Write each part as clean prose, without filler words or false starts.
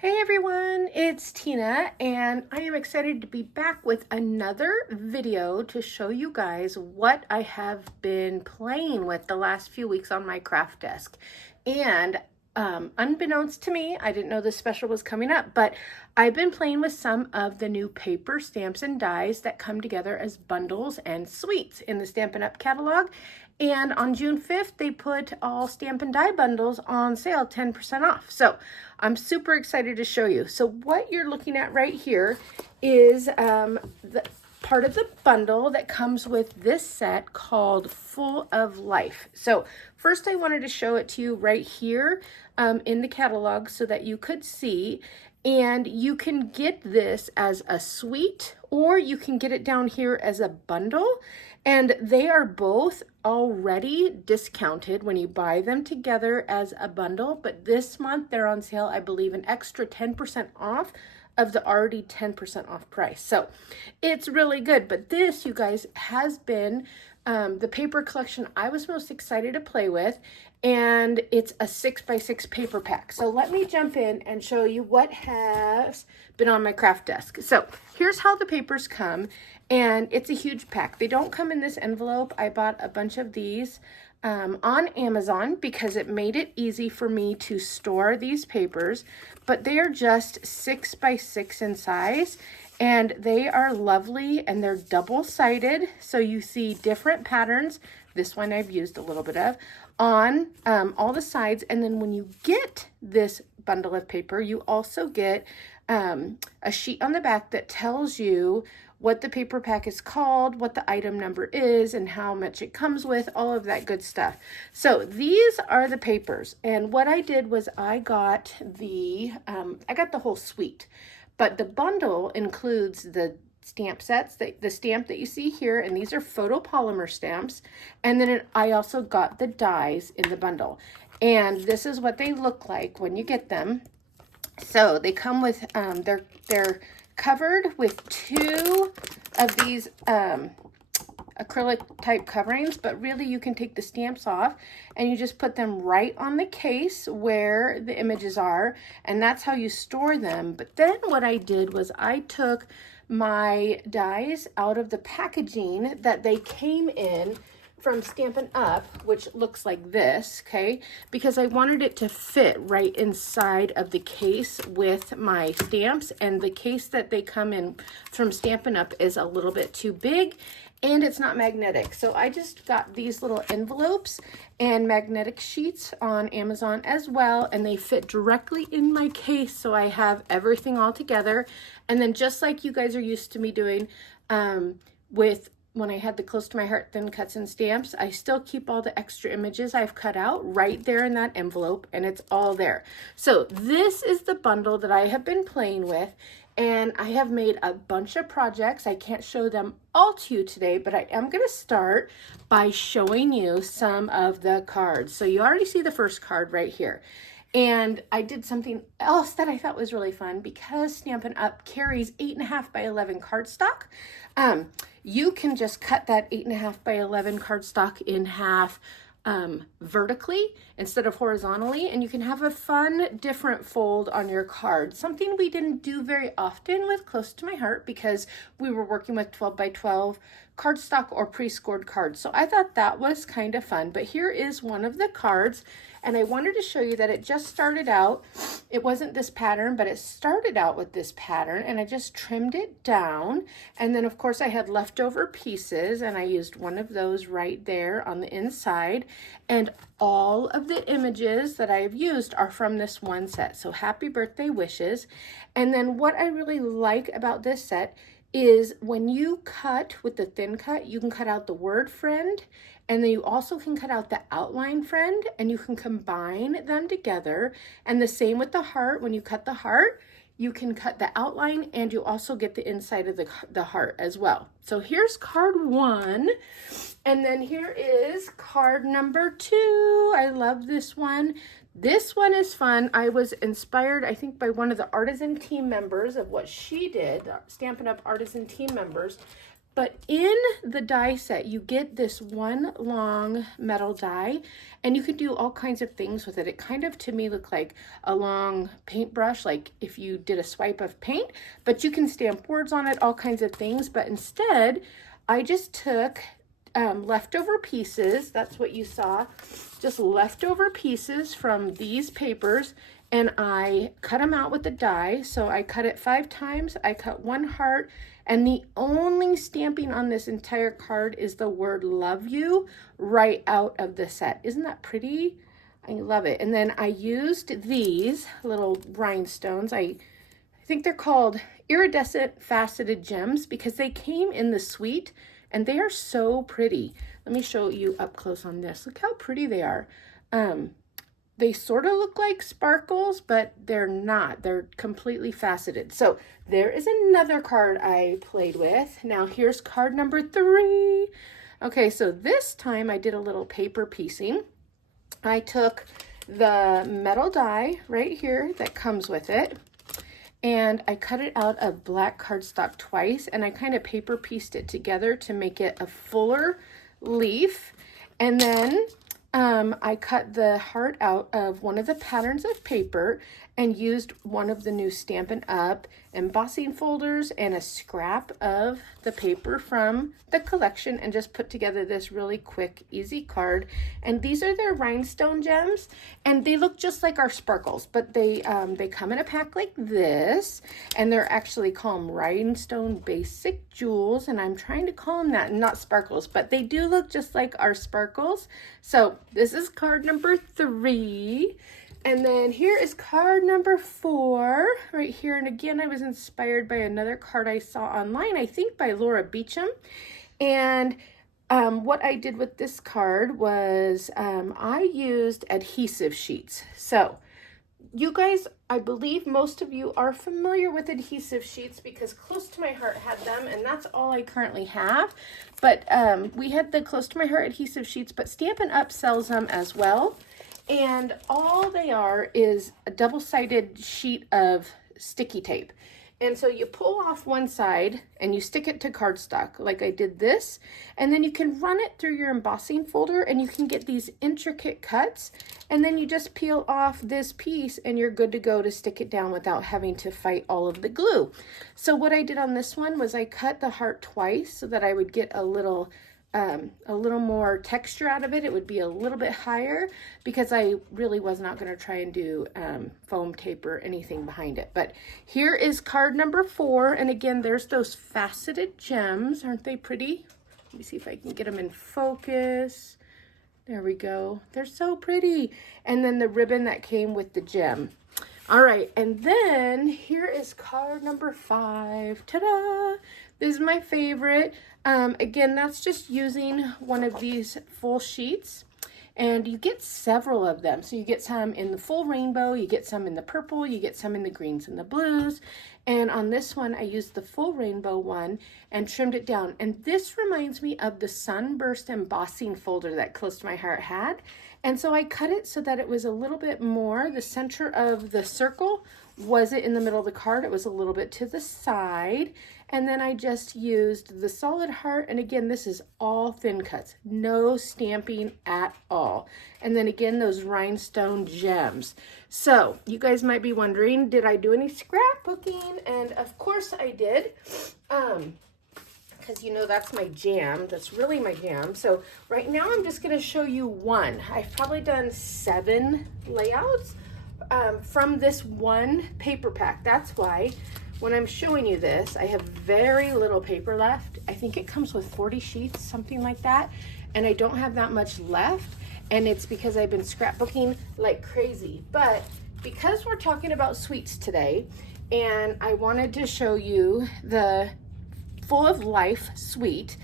Hey everyone, it's Tina and I am excited to be back with another video to show you guys what I have been playing with the last few weeks on my craft desk. And unbeknownst to me, I didn't know this special was coming up, but I've been playing with some of the new paper stamps and dies that come together as bundles and suites in the Stampin' Up catalog. And on June 5th, they put all stamp and die bundles on sale, 10% off. So I'm super excited to show you. So what you're looking at right here is the part of the bundle that comes with this set called Full of Life. So first I wanted to show it to you right here in the catalog so that you could see. And you can get this as a suite or you can get it down here as a bundle. And they are both already discounted when you buy them together as a bundle. But this month they're on sale, I believe, an extra 10% off of the already 10% off price. So it's really good. But this, you guys, has been the paper collection I was most excited to play with. And it's a 6x6 paper pack. So let me jump in and show you what has been on my craft desk. So here's how the papers come, and it's a huge pack. They don't come in this envelope. I bought a bunch of these on Amazon because it made it easy for me to store these papers, but they are just 6x6 in size. And they are lovely and they're double-sided. So you see different patterns. This one I've used a little bit of on all the sides. And then when you get this bundle of paper, you also get a sheet on the back that tells you what the paper pack is called, what the item number is, and how much it comes with, all of that good stuff. So these are the papers. And what I did was I got the whole suite. But the bundle includes the stamp sets, the stamp that you see here, and these are photopolymer stamps. And then I also got the dies in the bundle. And this is what they look like when you get them. So they come with, they're covered with two of these acrylic type coverings, but really you can take the stamps off and you just put them right on the case where the images are, and that's how you store them. But then what I did was I took my dies out of the packaging that they came in from Stampin' Up, which looks like this, okay? Because I wanted it to fit right inside of the case with my stamps, and the case that they come in from Stampin' Up is a little bit too big and it's not magnetic. So I just got these little envelopes and magnetic sheets on Amazon as well, and they fit directly in my case, so I have everything all together. And then just like you guys are used to me doing with when I had the Close to My Heart thin cuts and stamps, I still keep all the extra images I've cut out right there in that envelope, and it's all there. So this is the bundle that I have been playing with, and I have made a bunch of projects. I can't show them all to you today, but I am going to start by showing you some of the cards. So you already see the first card right here. And I did something else that I thought was really fun because Stampin' Up carries 8.5 by 11 cardstock. You can just cut that 8.5 by 11 cardstock in half vertically instead of horizontally, and you can have a fun different fold on your card. Something we didn't do very often with Close to My Heart because we were working with 12 by 12 cardstock or pre-scored cards. So I thought that was kind of fun. But here is one of the cards, and I wanted to show you that it just started out. It wasn't this pattern, but it started out with this pattern, and I just trimmed it down. And then of course I had leftover pieces, and I used one of those right there on the inside. And all of the images that I have used are from this one set. So happy birthday wishes. And then what I really like about this set is when you cut with the thin cut, you can cut out the word friend, and then you also can cut out the outline friend, and you can combine them together. And the same with the heart. When you cut the heart, you can cut the outline, and you also get the inside of the heart as well. So here's card 1, and then here is card number 2. I love this one. This one is fun. I was inspired, I think, by one of the artisan team members of what she did, Stampin' Up! Artisan team members. But in the die set, you get this one long metal die, and you can do all kinds of things with it. It kind of, to me, looked like a long paintbrush, like if you did a swipe of paint, but you can stamp words on it, all kinds of things. But instead, I just took leftover pieces. That's what you saw, just leftover pieces from these papers, and I cut them out with the die. So I cut it 5 times. I cut 1 heart, and the only stamping on this entire card is the word love you right out of the set. Isn't that pretty? I love it. And then I used these little rhinestones. I think they're called Iridescent Faceted Gems because they came in the suite, and they are so pretty. Let me show you up close on this. Look how pretty they are. They sort of look like sparkles, but they're not. They're completely faceted. So there is another card I played with. Now here's card number 3. Okay, so this time I did a little paper piecing. I took the metal die right here that comes with it, and I cut it out of black cardstock twice, and I kind of paper pieced it together to make it a fuller leaf. And then I cut the heart out of one of the patterns of paper and used one of the new Stampin' Up embossing folders and a scrap of the paper from the collection, and just put together this really quick, easy card. And these are their rhinestone gems, and they look just like our sparkles, but they come in a pack like this, and they're actually called Rhinestone Basic Jewels, and I'm trying to call them that, not sparkles, but they do look just like our sparkles. So this is card number 3. And then here is card number 4 right here. And again, I was inspired by another card I saw online, I think by Laura Beecham. And what I did with this card was I used adhesive sheets. So you guys, I believe most of you are familiar with adhesive sheets because Close to My Heart had them, and that's all I currently have. But we had the Close to My Heart adhesive sheets, but Stampin' Up sells them as well. And all they are is a double-sided sheet of sticky tape. And so you pull off one side and you stick it to cardstock like I did this, and then you can run it through your embossing folder and you can get these intricate cuts, and then you just peel off this piece and you're good to go to stick it down without having to fight all of the glue. So what I did on this one was I cut the heart twice so that I would get a little more texture out of it. It would be a little bit higher because I really was not going to try and do foam tape or anything behind it. But here is card number 4. And again, there's those faceted gems. Aren't they pretty? Let me see if I can get them in focus. There we go. They're so pretty. And then the ribbon that came with the gem. All right, and then here is card number 5. Ta-da! This is my favorite. Again, that's just using one of these full sheets, and you get several of them. So you get some in the full rainbow, you get some in the purple, you get some in the greens and the blues. And on this one, I used the full rainbow one and trimmed it down. And this reminds me of the Sunburst embossing folder that Close to My Heart had. And so I cut it so that it was a little bit more, the center of the circle wasn't in the middle of the card, it was a little bit to the side. And then I just used the solid heart, and again, this is all thin cuts, no stamping at all. And then again, those rhinestone gems. So you guys might be wondering, did I do any scrapbooking? And of course I did. Because you know that's my jam. That's really my jam. So right now I'm just going to show you one. I've probably done 7 layouts from this one paper pack. That's why when I'm showing you this, I have very little paper left. I think it comes with 40 sheets, something like that. And I don't have that much left. And it's because I've been scrapbooking like crazy. But because we're talking about suites today, and I wanted to show you the Full of Life suite.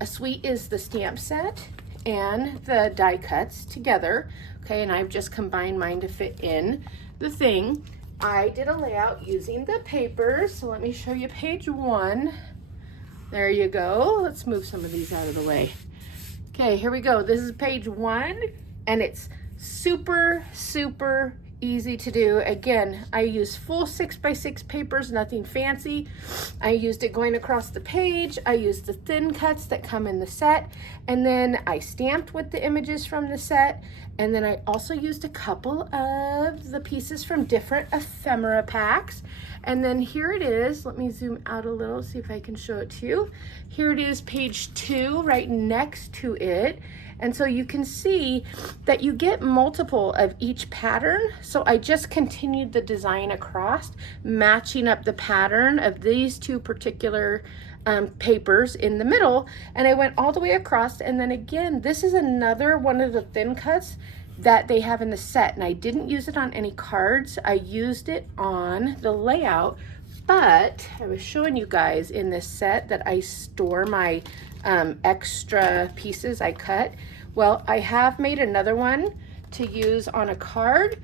A suite is the stamp set and the die cuts together. Okay, and I've just combined mine to fit in the thing. I did a layout using the papers. So let me show you page 1. There you go. Let's move some of these out of the way. Okay, here we go. This is page 1, and it's super, super easy to do. Again, I use full 6x6 papers, nothing fancy. I used it going across the page. I used the thin cuts that come in the set, and then I stamped with the images from the set, and then I also used a couple of the pieces from different ephemera packs. And then here it is. Let me zoom out a little, see if I can show it to you. Here it is, page 2, right next to it. And so you can see that you get multiple of each pattern. So I just continued the design across, matching up the pattern of these two particular papers in the middle. And I went all the way across. And then again, this is another one of the thin cuts that they have in the set. And I didn't use it on any cards. I used it on the layout. But I was showing you guys in this set that I store my extra pieces I cut. Well, I have made another one to use on a card,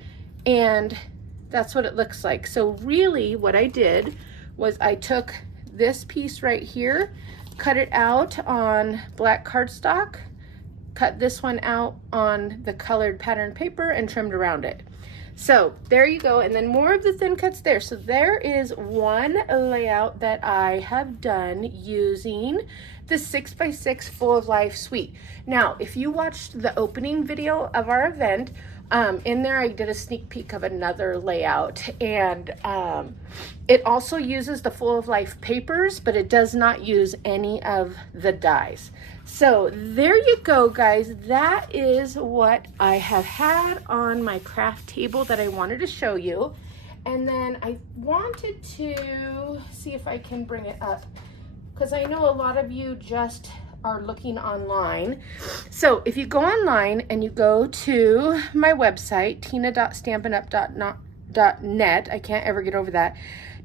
and that's what it looks like. So really what I did was I took this piece right here, cut it out on black cardstock, cut this one out on the colored pattern paper, and trimmed around it. So there you go, and then more of the thin cuts there. So there is one layout that I have done using the 6x6 Full of Life suite. Now, if you watched the opening video of our event, in there I did a sneak peek of another layout, and it also uses the Full of Life papers, but it does not use any of the dies. So there you go, guys. That is what I have had on my craft table that I wanted to show you. And then I wanted to see if I can bring it up, because I know a lot of you just are looking online. So if you go online and you go to my website, tina.stampinup.net, I can't ever get over that.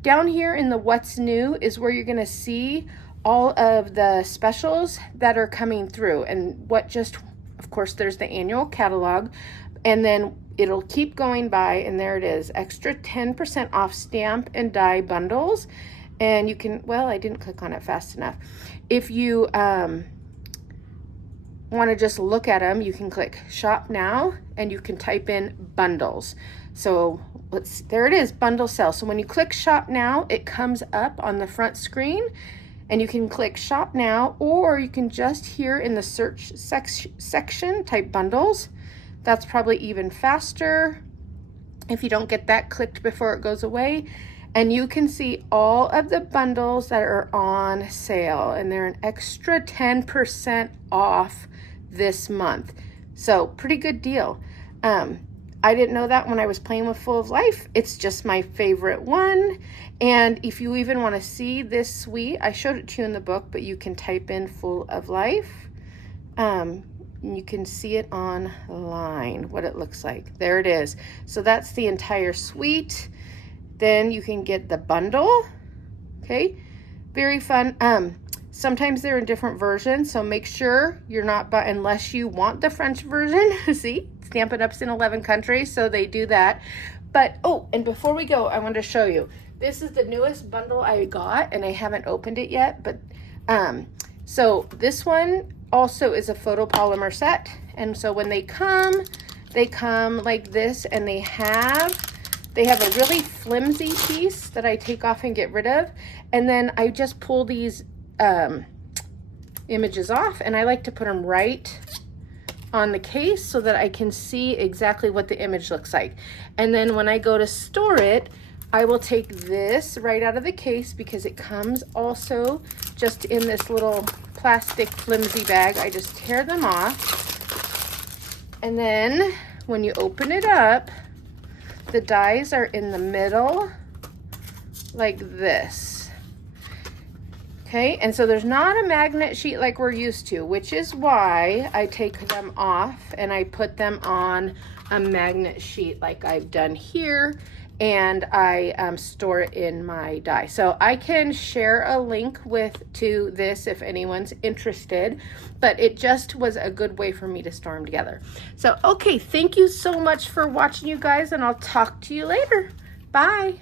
Down here in the What's New is where you're gonna see all of the specials that are coming through, and of course, there's the annual catalog, and then it'll keep going by, and there it is, extra 10% off stamp and die bundles. And you can, well, I didn't click on it fast enough. If you want to just look at them, you can click shop now, and you can type in bundles. So there it is, bundle sale. So when you click shop now, it comes up on the front screen, and you can click shop now, or you can just here in the search section type bundles. That's probably even faster. If you don't get that clicked before it goes away, and you can see all of the bundles that are on sale, and they're an extra 10% off this month. So pretty good deal. I didn't know that when I was playing with Full of Life. It's just my favorite one. And if you even want to see this suite, I showed it to you in the book, but you can type in Full of Life. And you can see it online, what it looks like. There it is. So that's the entire suite. Then you can get the bundle. Okay, very fun. Sometimes they're in different versions, so make sure you're not, unless you want the French version. See, Stampin' Up's in 11 countries, so they do that. But, oh, and before we go, I want to show you. This is the newest bundle I got, and I haven't opened it yet, but, so this one also is a photopolymer set. And so when they come like this, and they have a really flimsy piece that I take off and get rid of. And then I just pull these images off, and I like to put them right on the case so that I can see exactly what the image looks like. And then when I go to store it, I will take this right out of the case, because it comes also just in this little plastic flimsy bag. I just tear them off. And then when you open it up, the dies are in the middle like this. Okay, and so there's not a magnet sheet like we're used to, which is why I take them off and I put them on a magnet sheet like I've done here, and I store it in my die. So I can share a link to this if anyone's interested, but it just was a good way for me to store them together. So, okay, thank you so much for watching, you guys, and I'll talk to you later. Bye.